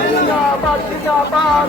জিন্দাবাদ জিন্দাবাদ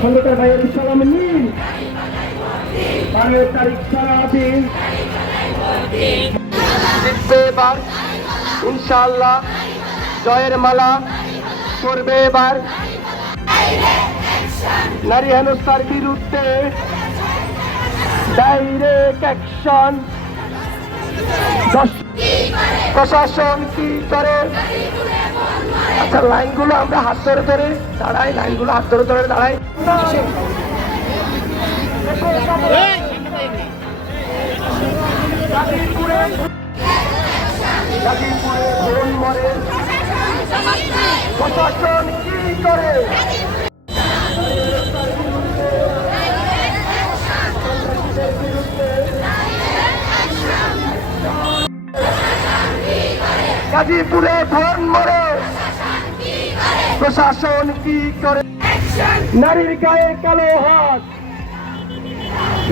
খন্দকার ভাইয়ের সালাম নিন বাংলার তারিখ ছাড়া দিন। এবার, ইনশাআল্লাহ জয়ের মালা করবে এবার। নারী হেনস্থার বিরুদ্ধে ডাইরেক্ট অ্যাকশন প্রশাসন কি করে? আচ্ছা লাইনগুলো আমরা হাত ধরে ধরে দাঁড়াই, লাইনগুলো হাত ধরে ধরে দাঁড়াই। প্রশাসন কি করে গাজীপুরে বোন মরে প্রশাসন কি করে? নারীর গায়ে কালো হাত।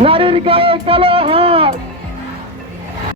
নারীর গায়ে কালো হাত।